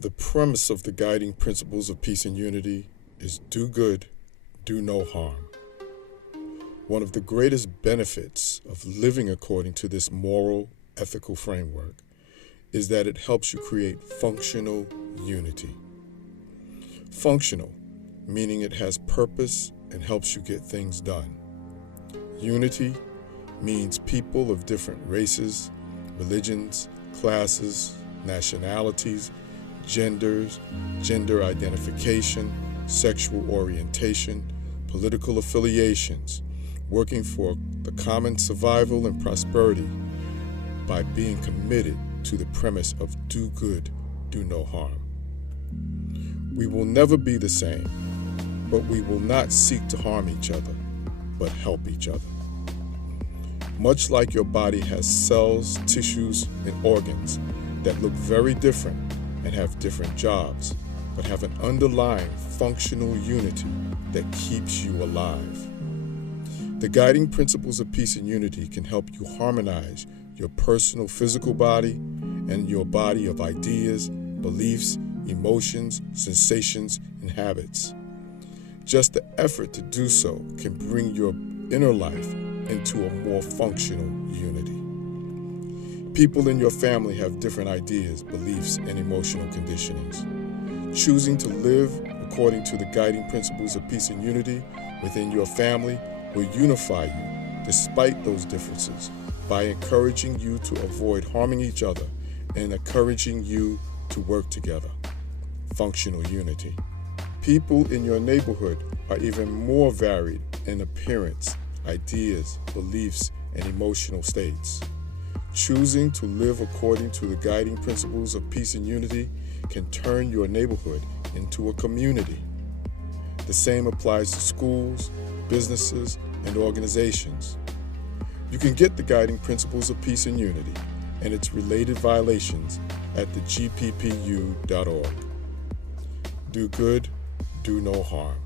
The premise of the guiding principles of peace and unity is do good, do no harm. One of the greatest benefits of living according to this moral, ethical framework is that it helps you create functional unity. Functional, meaning it has purpose and helps you get things done. Unity means people of different races, religions, classes, nationalities, genders, gender identification, sexual orientation, political affiliations, working for the common survival and prosperity by being committed to the premise of do good, do no harm. We will never be the same, but we will not seek to harm each other, but help each other. Much like your body has cells, tissues, and organs that look very different and have different jobs, but have an underlying functional unity that keeps you alive. The guiding principles of peace and unity can help you harmonize your personal physical body and your body of ideas, beliefs, emotions, sensations, and habits. Just the effort to do so can bring your inner life into a more functional unity. People in your family have different ideas, beliefs, and emotional conditionings. Choosing to live according to the guiding principles of peace and unity within your family will unify you despite those differences by encouraging you to avoid harming each other and encouraging you to work together. Functional unity. People in your neighborhood are even more varied in appearance, ideas, beliefs, and emotional states. Choosing to live according to the guiding principles of peace and unity can turn your neighborhood into a community. The same applies to schools, businesses, and organizations. You can get the guiding principles of peace and unity and its related violations at thegppu.org. Do good, do no harm.